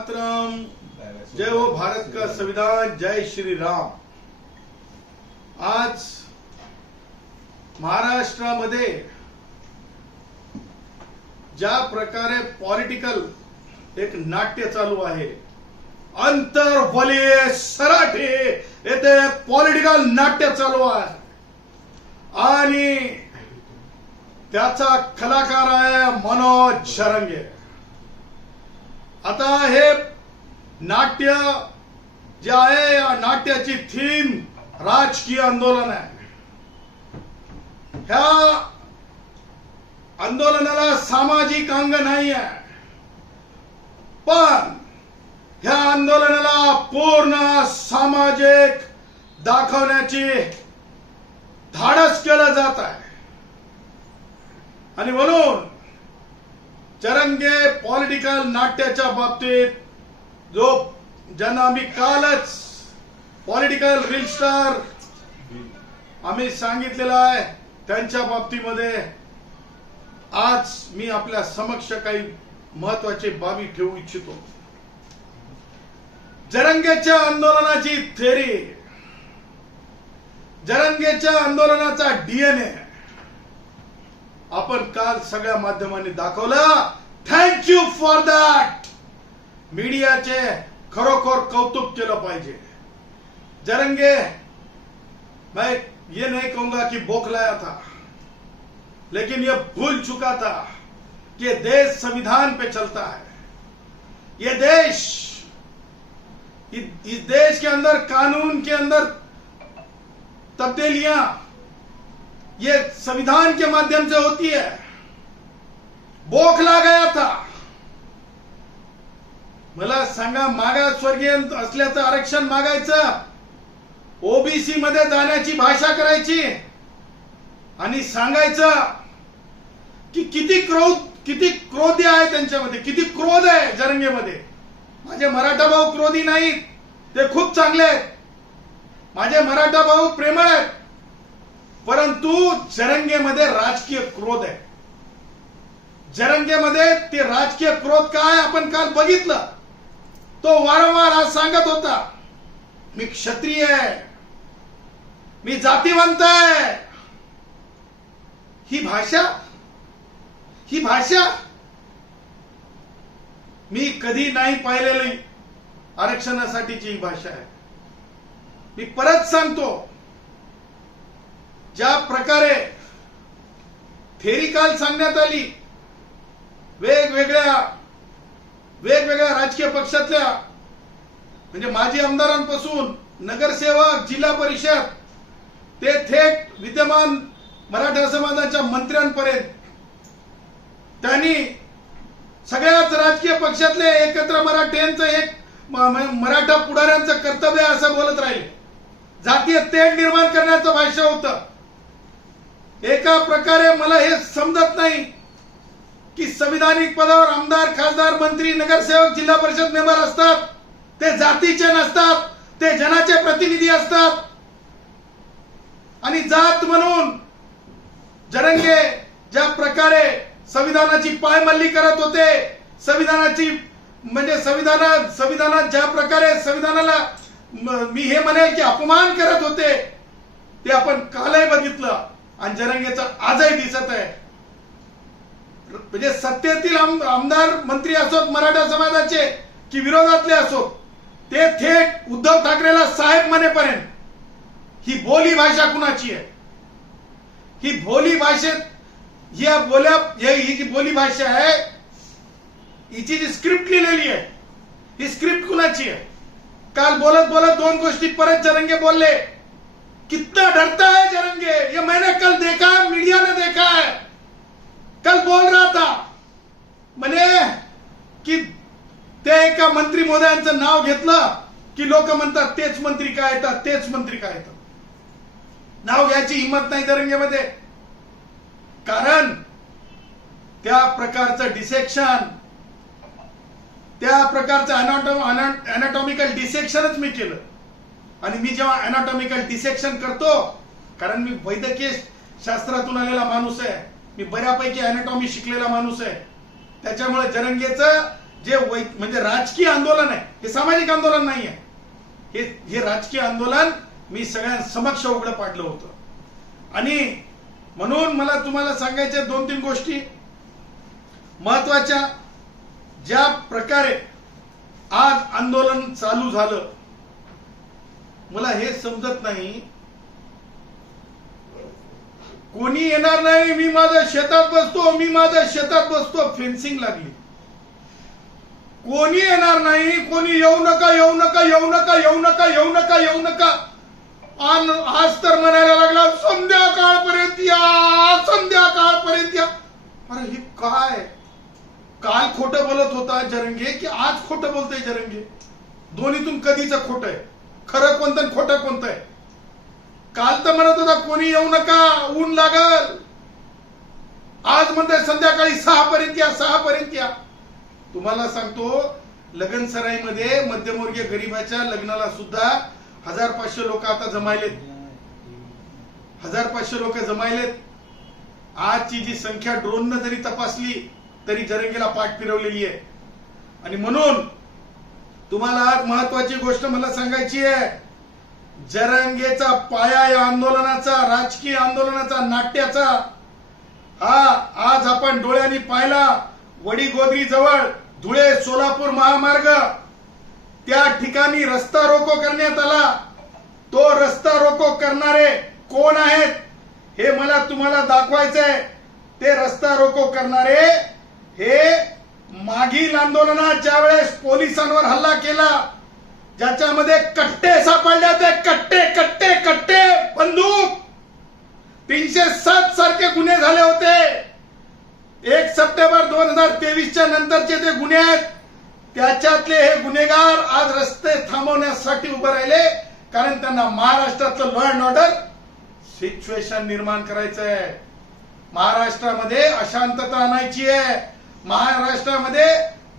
मातरम। जय हो भारत का संविधान, जय श्री राम। आज महाराष्ट्रामध्ये ज्या प्रकारे पॉलिटिकल एक नाट्य चालू आहे, अंतर्वलीय सराठे येथे पॉलिटिकल नाट्य चालू आहे आणि त्याचा कलाकार आहे मनोज जरंगे। आता हे नाट्य जे आहे, या नाट्याची थीम राजकीय आंदोलन आहे। ह्या आंदोलनाला सामाजिक अंग नाही आहे, पण ह्या आंदोलनाला पूर्ण सामाजिक दाखवण्याची धाडस केलं जात आहे आणि म्हणून जरंगे पॉलिटिकल नाट्याच्या बाबतीत जो ज्यांना आम्ही कालच पॉलिटिकल रील स्टार आम्ही सांगितलेला आहे, त्यांच्या बाबतीमध्ये आज मी आपल्या समक्ष काही महत्वाचे बाबी ठेवू इच्छितो। जरंगेच्या आंदोलनाची थेरी, जरंगेच्या आंदोलनाचा डीएनए आपण काल सगळ्या माध्यमांनी दाखवलं। Thank you for that. मीडियाचे खरोखर कौतुक केलं पाहिजे। जरंगे, मैं ये नहीं कहूंगा कि बौखलाया था, लेकिन ये भूल चुका था कि ये देश संविधान पे चलता है। ये देश, इस देश के अंदर कानून के अंदर तब्दीलियां ये संविधान के माध्यम से होती है। बौखला गया था। मला सांगा, मागासवर्गीय असल्याचं आरक्षण मागायचं, ओबीसी मध्ये जाण्याची भाषा करायची आणि सांगायचं की किती क्रोधी आहे त्यांच्यामध्ये, किती क्रोध आहे जरंगेमध्ये। माझे मराठा भाऊ क्रोधी नाहीत, ते खूप चांगले आहेत। माझे मराठा भाऊ प्रेमळ आहेत, परंतु जरंगेमध्ये राजकीय क्रोध आहे। जरंगेमध्ये ते राजकीय क्रोध काय आपण काल बघितलं। तो वारंवार आज सांगत होता, मी क्षत्रिय आहे, मी जातीवंत आहे। ही भाषा मी कधी नाही पाहिलेली आरक्षणासाठीची ही भाषा आहे। मी परत सांगतो, ज्या प्रकारे थेरी काल सांगण्यात आली, वेगवेगळ्या राजकीय पक्षातल्या म्हणजे माजी आमदारांपासून नगरसेवक, जिल्हा परिषद ते थेट विद्यमान मराठा समाजाच्या मंत्र्यांपर्यंत त्यांनी सगळ्याच राजकीय पक्षातले एकत्र मराठ्यांचं एक मराठा पुढाऱ्यांचं कर्तव्य असं बोलत राहिले। जातीय तेढ निर्माण करण्याचं भाष्य होतं। एका प्रकारे मला हे समजत नाही की संविधानिक पदावर आमदार, खासदार, मंत्री, नगरसेवक, जिल्हा परिषद मेंबर असतात, ते जातीचे नसतात, ते जनाचे प्रतिनिधी असतात। आणि जात म्हणून जरंगे ज्या प्रकारे संविधानाची पायमल्ली करत होते, संविधानाची म्हणजे संविधानात ज्या प्रकारे संविधानाला मी हे म्हणेल की अपमान करत होते, ते आपण कालही बघितलं आणि जरंगेचं आजही दिसत आहे। म्हणजे सत्तेतील आमदार, मंत्री असोत मराठा समाजाचे की विरोधातले असोत, ते थेट उद्धव ठाकरेला साहेब म्हणेपर्यंत ही बोली भाषा कुणाची आहे? ही बोली भाषेत ही जी बोली भाषा आहे, हिची जी स्क्रिप्ट लिहिलेली आहे, ही स्क्रिप्ट कुणाची आहे? काल बोलत बोलत दोन गोष्टी परत जरंगे बोलले। कितना डरता है जरंगे, ये मैंने कल देखा है, मीडिया ने देखा है। कल बोल रहा था म्हणे की ते एका मंत्री महोदयांचं नाव घेतलं की लोक म्हणतात तेच मंत्री काय येतात, तेच मंत्री काय येतात। नाव घ्यायची हिंमत नाही जरंगेमध्ये, कारण त्या प्रकारचं डिसेक्शन, त्या प्रकारचं अनाटॉमिकल डिसेक्शनच मी केलं। आणि मी जेव्हा अनाटॉमिकल डिसेक्शन करतो, कारण मी वैद्यकीय शास्त्रातून आलेला माणूस आहे, मी बऱ्यापैकी अनाटॉमी शिकलेला माणूस आहे, त्याच्यामुळे जरंगेचं जे म्हणजे राजकीय आंदोलन आहे, हे सामाजिक आंदोलन नाही आहे. हे राजकीय आंदोलन मी सगळ्यांसमक्ष उघडं पाडलं होतं. आणि म्हणून मला तुम्हाला सांगायच्या 2-3 गोष्टी महत्वाच्या. ज्या प्रकारे आज आंदोलन चालू झालं, मला हे समजत नाही, कोणी येणार नाही, मी माझ्या शेतात बसतो, मी माझ्या शेतात बसतो, फेन्सिंग लागली. कोणी येणार नाही, कोणी येऊ नका, येऊ नका, येऊ नका, येऊ नका, येऊ नका, येऊ नका. आज तर म्हणायला लागला संध्याकाळपर्यंत या, संध्याकाळपर्यंत या. अरे हे काय, काल खोटं बोलत होता जरंगे की आज खोटं बोलतोय जरंगे? दोन्हीतून कधीच खोटं आहे? खरं कोणतं आणि खोटं कोणतं आहे? काल तर म्हणत होता कोणी येऊ नका, ऊन लागल. आज म्हणते संध्याकाळी 6 पर्यंत या, 6 पर्यंत या. तुम्हाला सांगतो, लगनसराईमध्ये मध्यमवर्गीय गरीबाच्या लग्नाला सुद्धा 1500 लोक आता जमायलेत. 1500 लोक जमायलेत. आजची जी संख्या ड्रोन जरी तपासली तरी जरंगेला पाठ फिरवलेली आहे. आणि म्हणून तुम्हाला आज महत्वाची गोष्ट मला सांगायची आहे, जरंगेचा पाया या आंदोलनाचा, राजकीय आंदोलनाचा, नाट्याचा, हा आज आपण डोळ्यांनी पाहिला. वडीगोद्री जवळ धुळे सोलापूर महामार्ग, त्या ठिकाणी रस्ता रोको करण्यात आला. तो रस्ता रोको करणारे कोण आहेत हे मला तुम्हाला दाखवायचंय. ते रस्ता रोको करणारे हे मागील आंदोलनात ज्यावेळेस पोलिसांवर हल्ला केला, ज्याच्यामध्ये कट्टे सापडले होते, कट्टे कट्टे कट्टे, बंदूक, 307 सारखे गुन्हे झाले होते. 1 सप्टेंबर 2023 नंतरचे ते गुन्हे आहेत. त्याच्यातले हे गुन्हेगार आज रस्ते थांबवण्यासाठी उभे राहिले, कारण त्यांना महाराष्ट्रातलं लॉ अँड ऑर्डर सिच्युएशन निर्माण करायचं आहे. महाराष्ट्रामध्ये अशांतता आणायची आहे. महाराष्ट्रामध्ये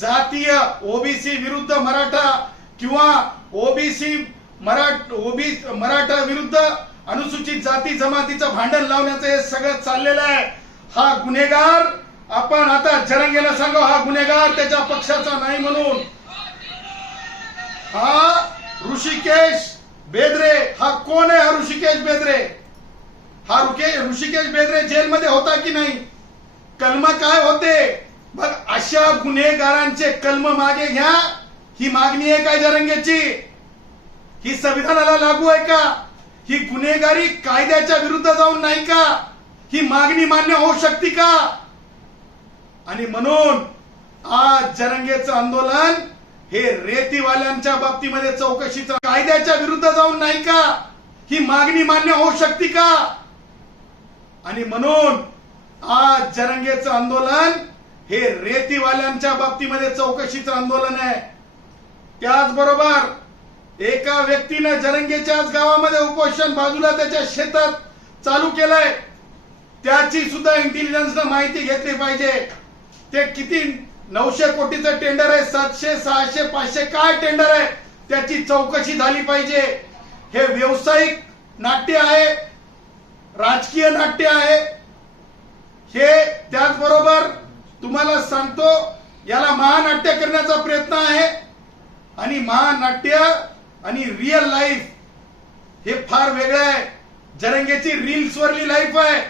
जातीय ओबीसी विरुद्ध मराठा किंवा ओबीसी मराठा विरुद्ध अनुसूचित जाती जमातीचं भांडण लावण्याचं हे सगळं चाललेलं आहे. हा गुन्हेगार आपण आता जरंगेला सांगू, हा गुन्हेगार त्याच्या पक्षाचा नाही म्हणून. हा ऋषिकेश बेदरे, हा कोण आहे? हा ऋषिकेश बेदरे. हा ऋषिकेश बेदरे जेलमध्ये होता की नाही? कलम काय होते? मग अशा गुन्हेगारांचे कलम मागे घ्या. ही मागणी आहे काय जरंगेची? ही संविधानाला लागू आहे का? ही गुन्हेगारी कायद्याच्या विरुद्ध जाऊन नाही का? ही मागणी मान्य होऊ शकते का? आणि म्हणून आज जरंगेचं आंदोलन हे रेतीवाल्यांच्या बाबतीमध्ये चौकशीचं कायद्याच्या विरुद्ध जाऊन नाही का? ही मागणी मान्य होऊ शकते का? आणि म्हणून आज जरंगेचं आंदोलन हे रेतीवाल्यांच्या बाबतीमध्ये चौकशीचं आंदोलन आहे. त्याचबरोबर एका व्यक्तीने जरंगेच्याच गावामध्ये उपोषण बाजूला त्याच्या शेतात चालू केलंय. त्याची सुद्धा इंटेलिजन्सनं माहिती घेतली पाहिजे. ते किती 900 कोटीचं टेंडर आहे, 700, 600, 500 काय टेंडर आहे, त्याची चौकशी झाली पाहिजे. हे व्यावसायिक नाट्य आहे, राजकीय नाट्य आहे. हे त्याचबरोबर तुम्हाला सांगतो, याला महानाट्य करण्याचा प्रयत्न आहे. आणि महानाट्य आणि रिअल लाईफ हे फार वेगळं आहे. जरंगेची रील्स वरली लाईफ आहे,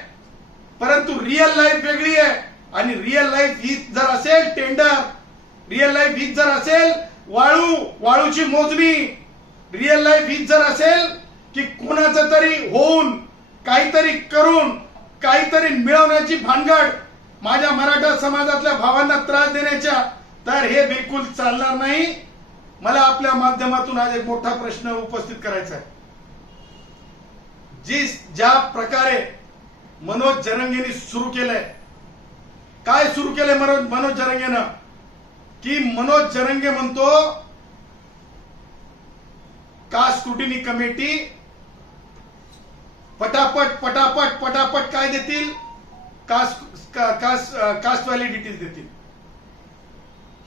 परंतु रिअल लाईफ वेगळी आहे. आणि रिअल लाईफ ही जर असेल टेंडर, रिअल लाईफ ही जर असेल वाळूची मोजणी, रिअल लाईफ ही जर असेल की कुणाचं तरी होऊन काहीतरी करून काहीतरी मिळवण्याची भानगड माझ्या मराठा समाजातल्या भावांना त्रास देण्याच्या, तर हे बिलकुल चालणार नाही. मला आपल्या माध्यमातून आज एक मोठा प्रश्न उपस्थित करायचा आहे. ज्या प्रकारे मनोज जरंगेंनी सुरू केलंय, काय सुरू केलंय मनोज जरंगेनं? की मनोज जरंगे म्हणतो कास्ट स्क्रुटिनी कमिटी पटापट पटापट पटापट काय देतील? कास्ट व्हॅलिडिटीज देतील.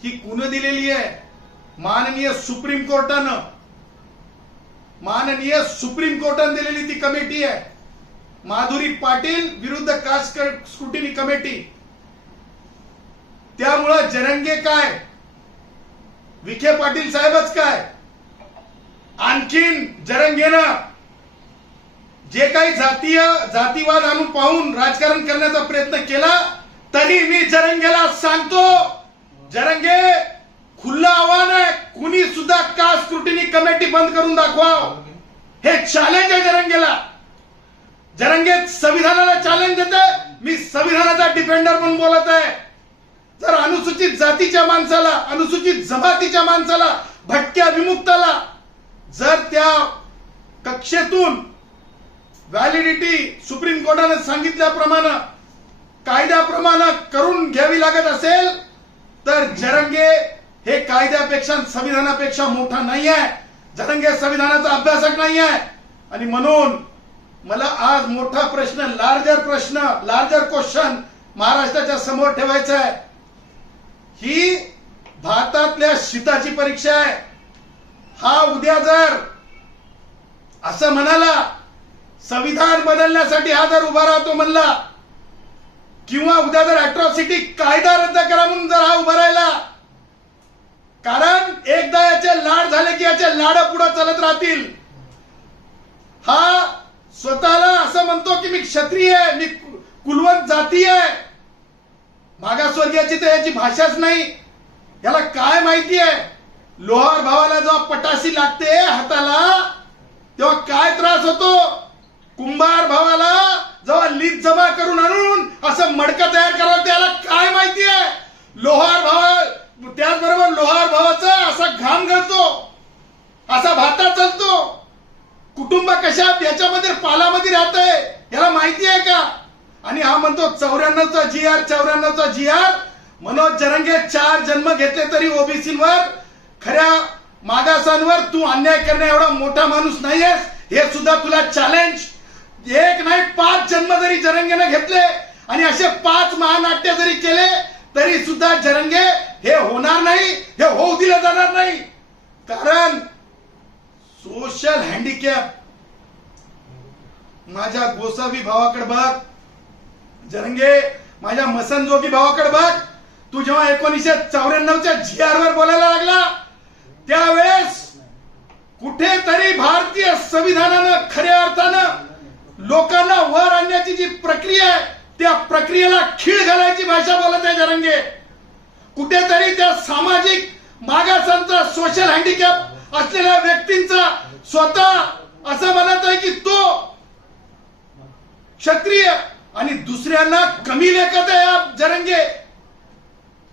ही कुणी दिलेली आहे? माननीय सुप्रीम कोर्टानं दिलेली ती कमिटी आहे. माधुरी पाटील विरुद्ध कास्ट स्क्रुटिनी कमिटी. त्यामुळे जरंगे काय विखे पाटील साहेबच काय, आणखीन जरंगेनं जे काही जातीवाद आणून पाहून राजकारण करण्याचा प्रयत्न केला, तरी मी जरंगेला सांगतो, जरंगे खुलं आव्हान आहे, कुणी सुद्धा कास्ट स्क्रुटिनी कमिटी बंद करून दाखवा, हे चॅलेंज आहे जरंगेला. जरंगे संविधानाला चॅलेंज देते, मी संविधानाचा डिफेंडर म्हणून बोलत आहे. जर अनुसूचित जातीच्या माणसाला, अनुसूचित जमातीच्या माणसाला, भटक्या विमुक्ताला जर त्या कक्षेतून व्हॅलिडिटी सुप्रीम कोर्टाने सांगितल्याप्रमाणे कायद्याप्रमाणे करून घ्यावी लागत असेल, तर जरंगे हे कायद्यापेक्षा संविधानापेक्षा मोठा नाही आहे. जरंगे संविधानाचा अभ्यासक नाही आहे. आणि म्हणून मला आज मोठा प्रश्न, लार्जर क्वेश्चन महाराष्ट्राच्या समोर ठेवायचा आहे. ही भारतातल्या शीताची परीक्षा आहे. हा उद्या जर असं म्हणाला, संविधान बदलण्यासाठी हा जर उभा राहतो म्हणला, किंवा उद्या जर अॅट्रॉसिटी कायदा रद्द करा म्हणून जर हा उभा राहिला, कारण एकदा याचे लाड झाले की याचे लाड पुढे चालत राहतील. हा स्वतःला असं म्हणतो की मी क्षत्रिय आहे, मी कुलवंत जाती आहे, मागासवर्गीयाची तर याची भाषाच नाही. याला काय माहिती आहे, लोहार भावाला जेव्हा पटाशी लागते हाताला तेव्हा काय त्रास होतो, कुंभार भावाला जेव्हा लीज जमा करून आणून असं मडकं तयार करावं त्याला काय माहिती आहे. लोहार भावा, त्याचबरोबर लोहार भावाचा असा घाम गळतो, असा भाता चालतो, कुटुंब कशा याच्यामध्ये पालामध्ये राहतंय याला माहिती आहे का. आणि हा म्हणतो 94चा जी आर, मनोज जरंगे 4 जन्म घेतले तरी ओबीसीवर, खऱ्या मागासांवर तू अन्याय करण्या एवढा मोठा माणूस नाहीयेस, हे सुद्धा तुला चॅलेंज. एक नाही 5 जन्म जरी जरंगेने घेतले आणि असे 5 महानाट्य जरी केले तरी सुद्धा जरंगे हे होणार नाही, हे होऊ दिलं जाणार नाही. कारण सोशल हँडिकॅप, माझ्या गोसावी भावाकडे बघ जरंगे, माझ्या मसनजोगी भावाकडे बघ. तू जेव्हा 1994च्या GR वर बोलायला लागला त्यावेळेस कुठेतरी भारतीय संविधानानं खऱ्या अर्थानं लोकांना वर आणण्याची जी प्रक्रिया आहे त्या प्रक्रियेला खीळ घालायची भाषा बोलत आहे जरंगे. कुठेतरी त्या सामाजिक मागासांचा, सोशल हँडिकॅप असलेल्या व्यक्तींचा स्वतः असं म्हणत आहे की तो क्षत्रिय आणि दुसऱ्यांना कमी लेखत आहे जरंगे.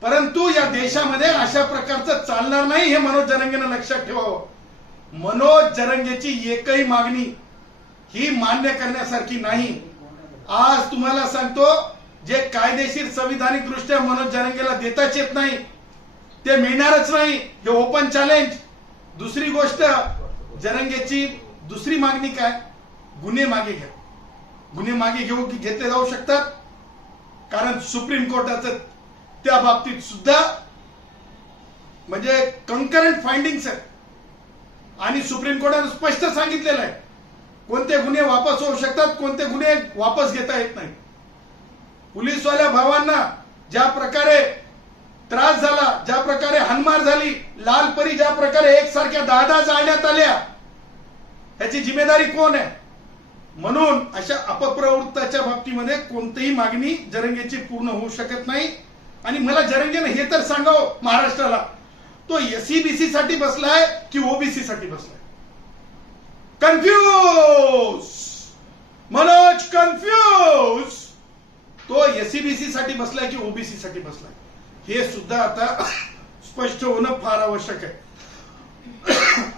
परंतु या देशामध्ये अशा प्रकारचं चालणार नाही, हे मनोज जरंगेनं लक्षात ठेवावं. मनोज जरंगेची एकही मागणी ही मान्य करण्यासारखी नाही. आज तुम्हाला सांगतो, जे कायदेशीर संविधानिक दृष्ट्या मनोज जरंगेला देताच येत नाही ते मिळणारच नाही, हे ओपन चॅलेंज. दुसरी गोष्ट, जरंगेची दुसरी मागणी काय, गुन्हे मागे घ्या. गुन्हे मागे घेतले जाऊ शकतात, कारण सुप्रीम कोर्टाचं त्या बाबतीत सुद्धा म्हणजे कंकरंट फाइंडिंग्स आहेत. आणि सुप्रीम कोर्टाने स्पष्ट सांगितलेलं आहे कोणते गुन्हे वापस होऊ शकतात, कोणते गुन्हे वापस घेता येत नाही. पोलीसवाल्या भावांना ज्या प्रकारे त्रास झाला, ज्या प्रकारे हाणमार झाली, लालपरी ज्या प्रकारे एकसारख्या 10 जाळण्यात आल्या, त्याची जिम्मेदारी कोण आहे. म्हणून अशा अपप्रवृत्ताच्या बाबतीमध्ये कोणतीही मागणी जरंगेची पूर्ण होऊ शकत नाही. आणि मला जरंगेने हे तर सांगावं महाराष्ट्राला, तो SEBC साठी बसलाय की ओबीसी साठी बसलाय. Confuse Manoj, confuse. तो SEBC साठी बसलाय की ओबीसी साठी बसलाय हे सुद्धा आता स्पष्ट होणं फार आवश्यक आहे.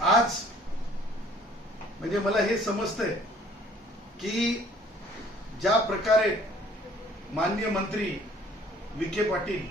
आज म्हणजे मला हे समजतंय की ज्या प्रकारे माननीय मंत्री विखे पाटील